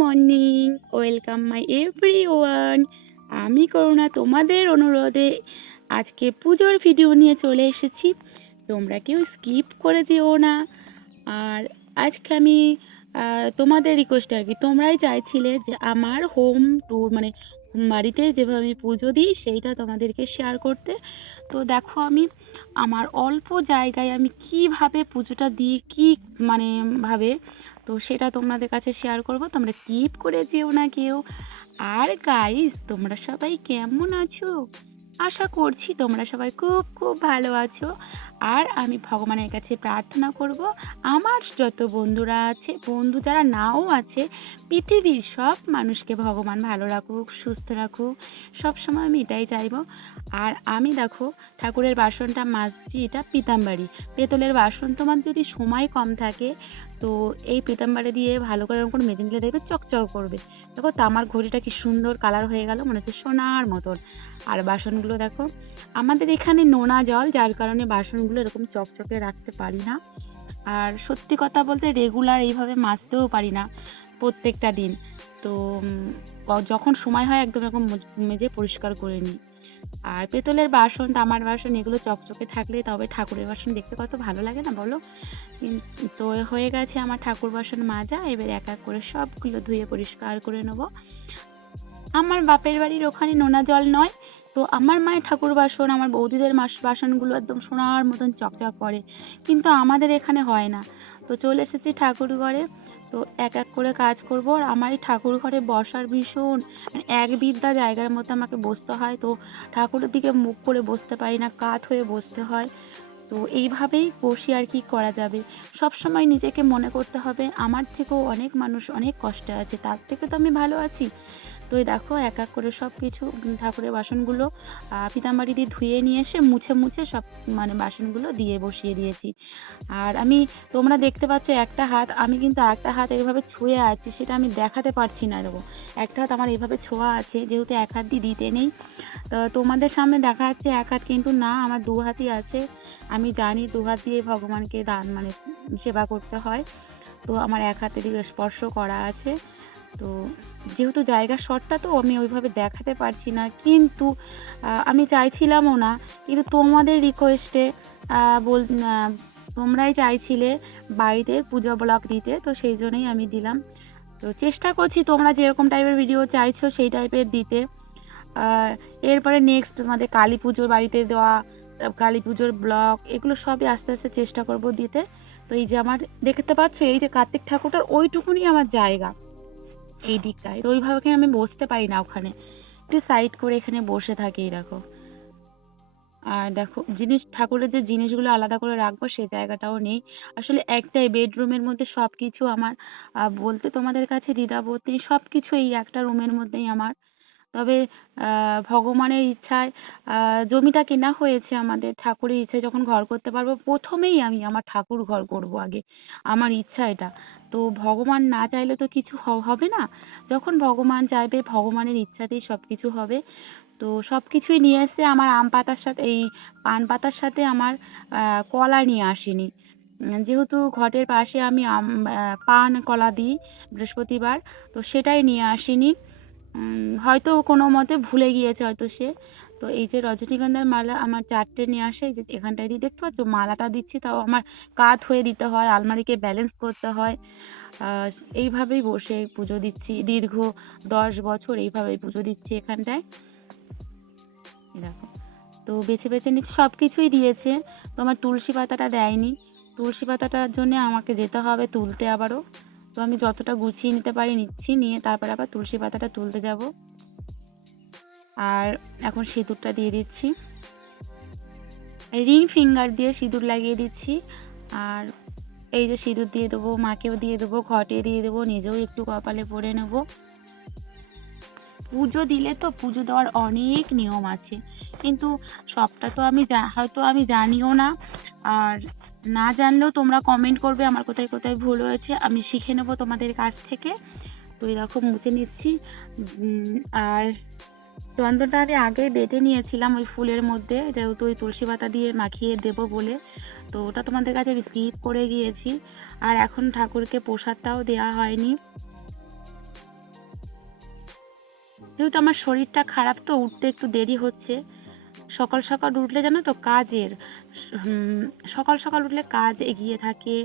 Morning, welcome মাই everyone. আমি করুণা, তোমাদের অনুরোধে আজকে পুজোর ভিডিও নিয়ে চলে এসেছি। তোমরা কেউ স্কিপ করে দিও না। আর আজকে আমি তোমাদের রিকোয়েস্ট আর কি, তোমরাই চাইছিলে যে আমার হোম ট্যুর মানে বাড়িতে যেভাবে আমি পুজো দিই, সেইটা তোমাদেরকে শেয়ার করতে। তো দেখো আমি, আমার অল্প জায়গায় আমি কীভাবে পুজোটা দিই, কি মানে ভাবে তো সেটা তোমাদের কাছে শেয়ার করব। তোমরা স্কিপ করে যেও না কেউ। আর গাইস তোমরা সবাই কেমন আছো? আশা করছি তোমরা সবাই খুব খুব ভালো আছো। আর আমি ভগবানের কাছে প্রার্থনা করব, আমার যত বন্ধুরা আছে, বন্ধু যারা নাও আছে, পৃথিবীর সব মানুষকে ভগবান ভালো রাখুক, সুস্থ রাখুক। সব সময় আমি এটাই চাইব। আর আমি দেখো, ঠাকুরের বাসনটা মাজছি, এটা পিতাম্বারি। পেতলের বাসন তোমার যদি সময় কম থাকে তো এই পিতাম্বারি দিয়ে ভালো করে এরকম করে মেজে নিলে দেখবে চকচক করবে। দেখো তামার ঘড়িটা কি সুন্দর কালার হয়ে গেল, মনে হচ্ছে সোনার মতন। আর বাসনগুলো দেখো, আমাদের এখানে নোনা জল, যার কারণে বাসনগুলো এরকম চকচকে রাখতে পারি না। আর সত্যি কথা বলতে রেগুলার এইভাবে মাজতেও পারি না প্রত্যেকটা দিন। তো যখন সময় হয় একদম এরকম মেজে পরিষ্কার করে নিই। আর পেতলের বাসন, তামার বাসন, এগুলো চকচকে থাকলে তবে ঠাকুরের বাসন দেখতে কত ভালো লাগে না বলো? তো হয়ে গেছে আমার ঠাকুর বাসন মাজা, এবার এক এক করে সবগুলো ধুয়ে পরিষ্কার করে নেব। আমার বাপের বাড়ির ওখানে নোনা জল নয়, তো আমার মায়ের ঠাকুর বাসন, আমার বৌদিদের মাস বাসনগুলো একদম সোনার মতন চকচক করে, কিন্তু আমাদের এখানে হয় না। তো চলে এসেছি ঠাকুর ঘরে। তো এক এক করে কাজ করব আর আমার এই ঠাকুর ঘরে বসার ভীষণ এক বিদ্যা জায়গার মধ্যে আমাকে বসতে হয়। তো ঠাকুরের দিকে মুখ করে বসতে পারি না, কাত হয়ে বসতে হয়। তো এইভাবেই বসি আর কি করা যাবে। সব সময় নিজেকে মনে করতে হবে, আমার থেকেও অনেক মানুষ অনেক কষ্টে আছে, তার থেকে তো আমি ভালো আছি। তো এই দেখো এক এক করে সব কিছু ঠাকুরের বাসনগুলো আহ, পিতাম্বারি দিয়ে ধুয়ে নিয়ে এসে মুছে মুছে সব মানে বাসনগুলো দিয়ে বসিয়ে দিয়েছি। আর আমি তোমরা দেখতে পাচ্ছ একটা হাত আমি কিন্তু একটা হাত এইভাবে ছুঁয়ে আছি সেটা আমি দেখাতে পারছি না দেখো একটা হাত আমার এইভাবে ছোঁয়া আছে যেহেতু এক হাত দিয়ে দিতে নেই। তো তোমাদের সামনে দেখা যাচ্ছে এক হাত কিন্তু না আমার দু হাতই আছে। আমি জানি দু হাত দিয়ে ভগবানকে দান মানে সেবা করতে হয়। তো আমার এক হাতে দিয়ে স্পর্শ করা আছে। তো যেহেতু জায়গা শর্টটা তো আমি ওইভাবে দেখাতে পারছি না, কিন্তু আমি চাইছিলামও না। কিন্তু তোমাদের রিকোয়েস্টে বল তোমরাই চাইছিলে বাড়িতে পূজা ব্লগ দিতে, তো সেই জন্যই আমি দিলাম। তো চেষ্টা করছি তোমরা যেরকম টাইপের ভিডিও চাইছো সেই টাইপের দিতে। এরপরে নেক্সট তোমাদের কালী পুজোর বাড়িতে দেওয়া, কালী পুজোর ব্লগ এগুলো সবই আস্তে আস্তে চেষ্টা করব দিতে। তো এই যে আমার, দেখতে পাচ্ছ এই যে কার্তিক ঠাকুরটার ওইটুকুনি আমার জায়গা। এই দিকটায়। তো ওইভাবে আমি বসতে পারি না ওখানে। একটু সাইড করে এখানে বসে থাকি দেখো। আর দেখো, জিনিস, ঠাকুরের যে জিনিসগুলো আলাদা করে রাখব সেই জায়গাটাও নেই। আসলে একটাই বেডরুমের মধ্যে সব কিছু আমার বলতে তোমাদের কাছে দ্বিধাবোধ নেই সব কিছু এই একটা রুমের মধ্যেই আমার। তবে ভগবানের ইচ্ছায় জমিটা কেনা হয়েছে আমাদের ঠাকুরের ইচ্ছায়, যখন ঘর করতে পারব, প্রথমেই আমি আমার ঠাকুর ঘর করব আগে। আমার ইচ্ছা এটা। তো ভগবান না চাইলে তো কিছু হবে না। যখন ভগবান চাইবে, ভগবানের ইচ্ছাতেই সব কিছু হবে। তো সব কিছুই নিয়ে এসে আমার আম পাতার সাথে, এই পান পাতার সাথে আমার কলা নিয়ে আসিনি। যেহেতু ঘটের পাশে আমি আম পান কলা দিই বৃহস্পতিবার, তো সেটাই নিয়ে আসিনি। হয়তো কোনো মতে ভুলে গিয়েছে হয়তো সে। তো এই যে রজনীগন্ধার মালা আমার চারটে নিয়ে আসে, এই যে এখানটায় দিয়ে দেখতে পাচ্ছ? মালাটা দিচ্ছি, তাও আমার কাত হয়ে দিতে হয়, আলমারিকে ব্যালেন্স করতে হয়। এইভাবেই বসে পুজো দিচ্ছি, দীর্ঘ দশ বছর এইভাবেই পুজো দিচ্ছি এখানটায়। দেখো তো বেছে বেছে নিচ্ছি সব কিছুই দিয়েছে। তো আমার তুলসী পাতাটা দেয়নি। তুলসী পাতাটার জন্য আমাকে যেতে হবে তুলতে আবারও। তো আমি যতটা গুছিয়ে নিতে পারি নিচ্ছি, নিয়ে তারপর আবার তুলসী পাতাটা তুলতে যাব। আর এখন সিঁদুরটা দিয়ে দিচ্ছি। রিং ফিঙ্গার দিয়ে সিঁদুর লাগিয়ে দিচ্ছি। আর এই যে সিঁদুর দিয়ে দেবো, মাকেও দিয়ে দেবো, ঘটে দিয়ে দেবো, নিজেও একটু কপালে পরে নেব। পুজো দিলে তো পুজো দেওয়ার অনেক নিয়ম আছে। কিন্তু সবটা তো আমি হয়তো আমি জানিও না। আর না জানলেও তোমরা কমেন্ট করবে আমার কোথায় কোথায় ভুল হয়েছে, আমি শিখে নেব তোমাদের কাছ থেকে। তো এরকম মুছে নিচ্ছি। আর চন্দনটা আমি আগে বেটে নিয়েছিলাম ওই ফুলের মধ্যে, যেহেতু ওই তুলসী পাতা দিয়ে মাখিয়ে দেবো বলে। তো ওটা তোমাদের কাছে স্কিপ করে গিয়েছি। আর এখন ঠাকুরকে প্রসাদটাও দেওয়া হয়নি। যেহেতু আমার শরীরটা খারাপ, তো উঠতে একটু দেরি হচ্ছে। সকাল সকাল উঠলে জানো তো কাজের। সকাল সকাল উঠলে কাজ এগিয়ে থাকে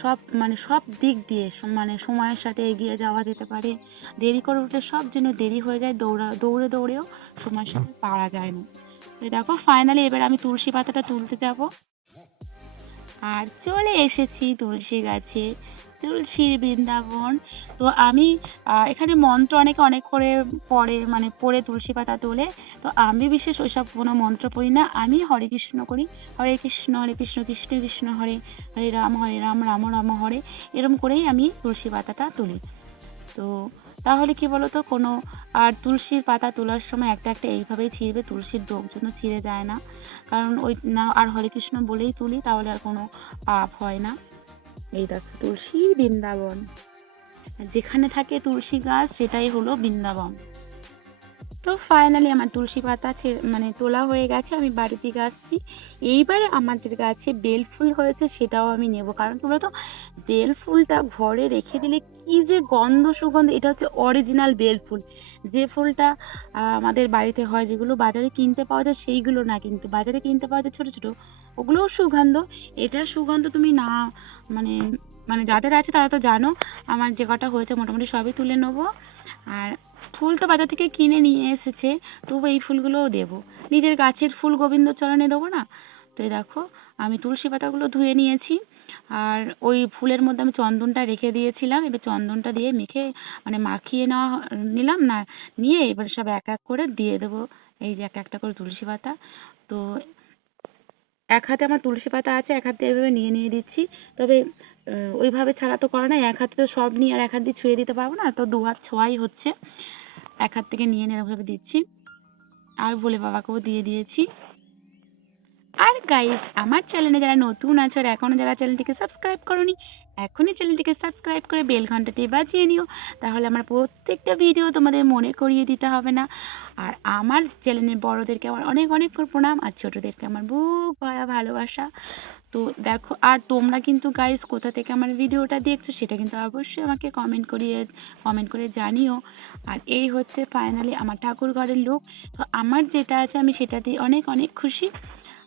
সব মানে সব দিক দিয়ে মানে সময়ের সাথে এগিয়ে যাওয়া যেতে পারে। দেরি করে উঠলে সব যেন দেরি হয়ে যায় দৌড়া দৌড়ে দৌড়েও সময়ের সাথে পারা যায় না। দেখো ফাইনালি এবার আমি তুলসী পাতাটা তুলতে যাব। আর চলে এসেছি তুলসী গাছে। তুলসীর বৃন্দাবন। তো আমি এখানে মন্ত্র অনেকে অনেক করে পড়ে মানে পড়ে তুলসী পাতা তোলে। তো আমি বিশেষ ওইসব কোনো মন্ত্র পড়ি না। আমি হরে কৃষ্ণ করি। হরে কৃষ্ণ হরে কৃষ্ণ কৃষ্ণ কৃষ্ণ, হরে হরে রাম হরে রাম রাম রাম, হরে। এরম করেই আমি তুলসী পাতাটা তুলি। তো তাহলে কি বলতো, কোনো, আর তুলসীর পাতা তোলার সময় একটা একটা এইভাবেই ছিঁড়বে, তুলসীর ডোক যেন ছিঁড়ে যায় না। কারণ ওই, না, আর হরে কৃষ্ণ বলেই তুলি, তাহলে আর কোনো পাপ হয় না। এই দেখো, তুলসী বৃন্দাবন। যেখানে থাকে তুলসী গাছ, সেটাই হলো বৃন্দাবন। তো ফাইনালি আমার তুলসী পাতা মানে তোলা হয়ে গেছে, আমি বাড়িতে আসছি এইবারে আমাদের গাছে বেল ফুল হয়েছে, সেটাও আমি নেব। কারণ কি বলতো, বেল ফুলটা ঘরে রেখে দিলে কি যে গন্ধ সুগন্ধ, এটা হচ্ছে অরিজিনাল বেল ফুল। যে ফুলটা আমাদের বাড়িতে হয়, যেগুলো বাজারে কিনতে পাওয়া যায়, সেইগুলো না কিন্তু। বাজারে কিনতে পাওয়া যায় ছোট ছোট, ওগুলোও সুগন্ধ। এটার সুগন্ধ তুমি না মানে মানে যাদের আছে তারা তো জানো, আমার যে কটা হয়েছে মোটামুটি সবই তুলে নেব। আর ফুল তো বাজার থেকে কিনে নিয়ে এসেছে, তবু এই ফুলগুলোও দেবো। নিজের গাছের ফুল গোবিন্দ চরণে দেবো না? তো দেখো, আমি তুলসী পাতাগুলো ধুয়ে নিয়েছি। আর ওই ফুলের মধ্যে আমি চন্দনটা রেখে দিয়েছিলাম, এবার চন্দনটা দিয়ে মেখে মানে মাখিয়ে নেওয়া, নিলাম না, নিয়ে এবার সব এক এক করে দিয়ে দেবো। এই যে এক একটা করে তুলসী পাতা। তো এক হাতে আমার তুলসী পাতা আছে, এক হাতে এভাবে নিয়ে নিয়ে দিচ্ছি। তবে ওইভাবে ছাড়া তো করে না এক হাতে তো সব নিয়ে আর এক হাত দিয়ে ছুঁয়ে দিতে পারব না। তো দু হাত ছোঁয়াই হচ্ছে। এক হাত থেকে নিয়ে নিয়ে দিচ্ছি। আর বলে বাবাকেও দিয়ে দিয়েছি। আর গাইস আমার চ্যানেলে যারা নতুন আছো আর এখনও যারা চ্যানেলটিকে সাবস্ক্রাইব করোনি, এখনই চ্যানেলটিকে সাবস্ক্রাইব করে বেল ঘন্টাটি বাজিয়ে নিও। তাহলে আমার প্রত্যেকটা ভিডিও তোমাদের মনে করিয়ে দিতে হবে না। আর আমার চ্যানেলের বড়দেরকে আমার অনেক অনেক প্রণাম, আর ছোটদেরকে আমার বুক ভরা ভালোবাসা। তো দেখো, আর তোমরা কিন্তু গাইস কোথা থেকে আমার ভিডিওটা দেখছ, সেটা কিন্তু অবশ্যই আমাকে কমেন্ট করিয়ে কমেন্ট করে জানিও। আর এই হচ্ছে ফাইনালি আমার ঠাকুর ঘরের লুক তো আমার যেটা আছে, আমি সেটাতেই অনেক অনেক খুশি।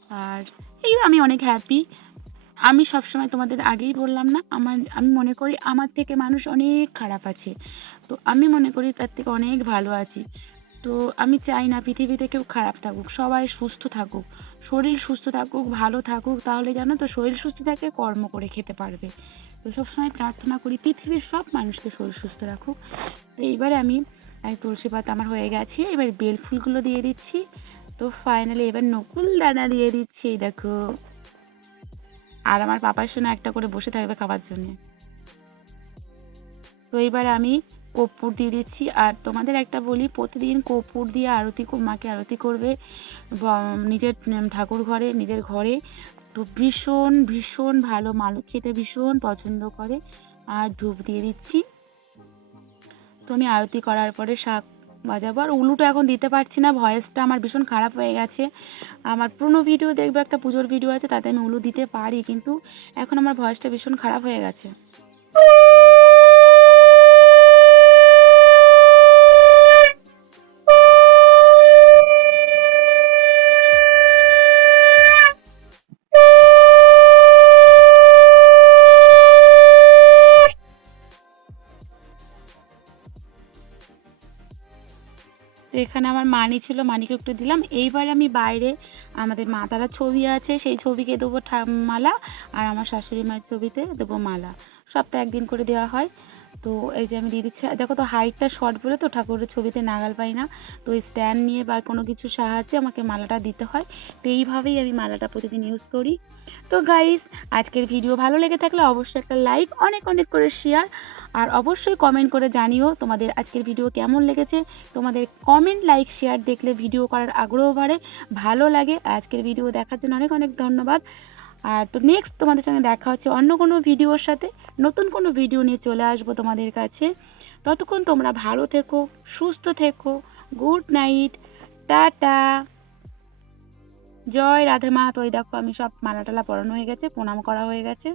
আর এই আমি অনেক হ্যাপি আমি সবসময় তোমাদের আগেই বললাম না, আমার, আমি মনে করি আমার থেকে মানুষ অনেক খারাপ আছে। তো আমি মনে করি তার থেকে অনেক ভালো আছি। তো আমি চাই না পৃথিবীতে কেউ খারাপ থাকুক, সবাই সুস্থ থাকুক। শরীর সুস্থ থাকুক, ভালো থাকুক, তাহলে জানো তো শরীর সুস্থ থাকে, কর্ম করে খেতে পারবে। তো সবসময় প্রার্থনা করি পৃথিবীর সব মানুষকে শরীর সুস্থ রাখুক। তো এইবারে আমি তুলসী পাতা আমার হয়ে গেছে, এবার বেল ফুলগুলো দিয়ে দিচ্ছি। তো ফাইনালি এবার নকুল দানা দিয়ে দিচ্ছি দেখো। আর আমার পাপার সঙ্গে একটা করে বসে থাকবে খাবার জন্য। তো এবার আমি কর্পূর দিয়ে দিচ্ছি, আর তোমাদের একটা বলি, প্রতিদিন কর্পূর দিয়ে আরতি মাকে আরতি করবে। নিজের ঠাকুর ঘরে, নিজের ঘরে। তো ভীষণ ভীষণ ভালো মালু খেতে ভীষণ পছন্দ করে। আর ধূপ দিয়ে দিচ্ছি। তো আমি আরতি করার পরে শাক বাজাবো। আর উলুটা এখন দিতে পারছি না, ভয়েসটা আমার ভীষণ খারাপ হয়ে গেছে। আমার পুরনো ভিডিও দেখবে, একটা পুজোর ভিডিও আছে, তাতে আমি উলু দিতে পারি, কিন্তু এখন আমার ভয়েসটা ভীষণ খারাপ হয়ে গেছে। তো এখানে আমার মানি ছিল, মানিকে একটু দিলাম। এইবার আমি বাইরে, আমাদের মা তারা ছবি আছে, সেই ছবিকে দেবো মালা, আর আমার শাশুড়ি মায়ের ছবিতে দেবো মালা। সপ্তাহে একদিন করে দেওয়া হয়। তো এই যে আমি দিয়ে দিচ্ছি। দেখো তো হাইটটা শর্ট বলে তো ঠাকুরের ছবিতে নাগাল পাই না। তো স্ট্যান্ড নিয়ে বা কোনো কিছু সাহায্যে আমাকে মালাটা দিতে হয়। তো এইভাবেই আমি মালাটা প্রতিদিন ইউজ করি। তো গাইস আজকের ভিডিও ভালো লেগে থাকলে অবশ্যই একটা লাইক অনেক অনেক করে শেয়ার আর অবশ্যই কমেন্ট করে জানিও তোমাদের আজকের ভিডিও কেমন লেগেছে। তোমাদের কমেন্ট লাইক শেয়ার দেখলে ভিডিও করার আগ্রহ বাড়ে। ভালো লাগে। আজকের ভিডিও দেখার জন্য অনেক অনেক ধন্যবাদ। আর তো নেক্সট তোমাদের সঙ্গে দেখা হচ্ছে অন্য কোনো ভিডিওর সাথে। নতুন কোনো ভিডিও নিয়ে চলে আসব তোমাদের কাছে। ততক্ষণ তোমরা ভালো থেকো, সুস্থ থেকো। গুড নাইট টাটা জয় রাধে মা। তো দেখো আমি সব মালা টালা পরানো হয়ে গেছে, প্রণাম করা হয়ে গেছে।